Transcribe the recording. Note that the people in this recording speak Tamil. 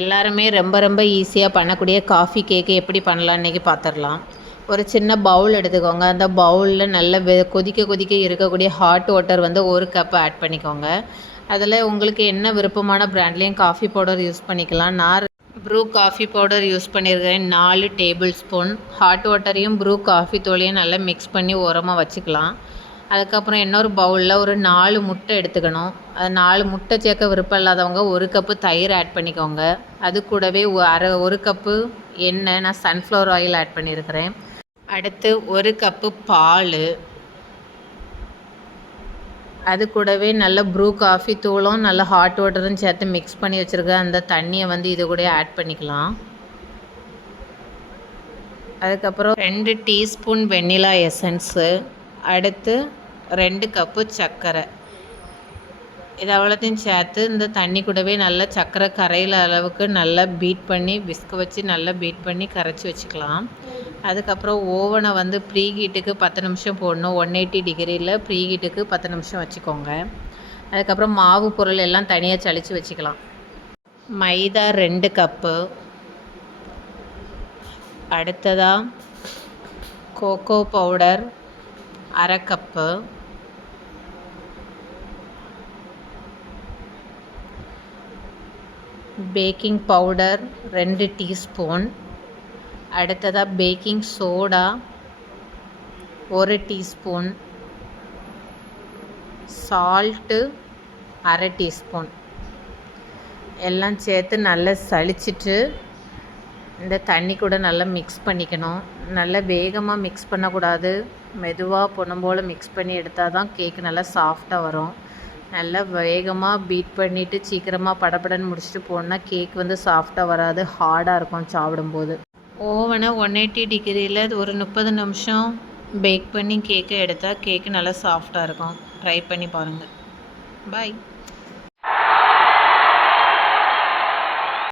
எல்லாருமே ரொம்ப ரொம்ப ஈஸியாக பண்ணக்கூடிய காஃபி கேக்கு எப்படி பண்ணலாம் இன்றைக்கி பார்த்துடலாம். ஒரு சின்ன பவுல் எடுத்துக்கோங்க. அந்த பவுலில் நல்ல கொதிக்க கொதிக்க இருக்கக்கூடிய ஹாட் வாட்டர் வந்து 1 கப் ஆட் பண்ணிக்கோங்க. அதில் உங்களுக்கு என்ன விருப்பமான பிராண்ட்லேயும் காஃபி பவுடர் யூஸ் பண்ணிக்கலாம். நான் ப்ரூ காஃபி பவுடர் யூஸ் பண்ணியிருக்கிறேன். 4 டேபிள் ஸ்பூன். ஹாட் வாட்டரையும் ப்ரூ காஃபி தூளையும் நல்லா மிக்ஸ் பண்ணி ஓரமாக வச்சுக்கலாம். அதுக்கப்புறம் இன்னொரு பவுலில் ஒரு 4 முட்டை எடுத்துக்கணும். அது 4 முட்டை சேர்க்க விருப்பம் இல்லாதவங்க 1 கப்பு தயிர் ஆட் பண்ணிக்கோங்க. அது கூடவே 1 கப்பு எண்ணெய், நான் சன்ஃப்ளவர் ஆயில் ஆட் பண்ணியிருக்கிறேன். அடுத்து 1 கப்பு பால், அது கூடவே நல்ல ப்ரூ காஃபி தூளும் நல்ல ஹாட் வாட்டரும் சேர்த்து மிக்ஸ் பண்ணி வச்சுருக்க அந்த தண்ணியை வந்து இது கூட ஆட் பண்ணிக்கலாம். அதுக்கப்புறம் 2 டீஸ்பூன் வெண்ணிலா எசன்ஸு, அடுத்து 2 கப்பு சர்க்கரை. இது அவ்வளோத்தையும் சேர்த்து இந்த தண்ணி கூடவே நல்லா சர்க்கரை கரையிற அளவுக்கு நல்லா பீட் பண்ணி விஸ்க் வச்சு நல்லா பீட் பண்ணி கரைச்சி வச்சுக்கலாம். அதுக்கப்புறம் ஓவனை வந்து ப்ரீ ஹீட்டுக்கு 10 நிமிஷம் போடணும். 180 டிகிரியில் ப்ரீ ஹீட்டுக்கு 10 நிமிஷம் வச்சுக்கோங்க. அதுக்கப்புறம் மாவு பொருள் எல்லாம் தனியாக சலித்து வச்சுக்கலாம். மைதா 2 கப்பு, அடுத்ததாக cocoa powder 1/2 cup, baking powder 2 teaspoon, அடுத்ததாக baking soda 1 teaspoon, salt 1/2 teaspoon எல்லாம் சேர்த்து நல்லா சலிச்சிட்டு இந்த தண்ணி கூட நல்லா மிக்ஸ் பண்ணிக்கணும். நல்லா வேகமாக மிக்ஸ் பண்ணக்கூடாது. மெதுவாக பொண்ணும் போல் மிக்ஸ் பண்ணி எடுத்தால் தான் கேக்கு நல்லா சாஃப்டாக வரும். நல்லா வேகமாக பீட் பண்ணிவிட்டு சீக்கிரமாக படபடன்னு முடிச்சுட்டு போனால் கேக் வந்து சாஃப்டாக வராது, ஹார்டாக இருக்கும் சாப்பிடும்போது. ஓவனை 180 டிகிரியில் ஒரு 30 நிமிஷம் பேக் பண்ணி கேக்கை எடுத்தால் கேக்கு நல்லா சாஃப்டாக இருக்கும். ட்ரை பண்ணி பாருங்கள். பாய்.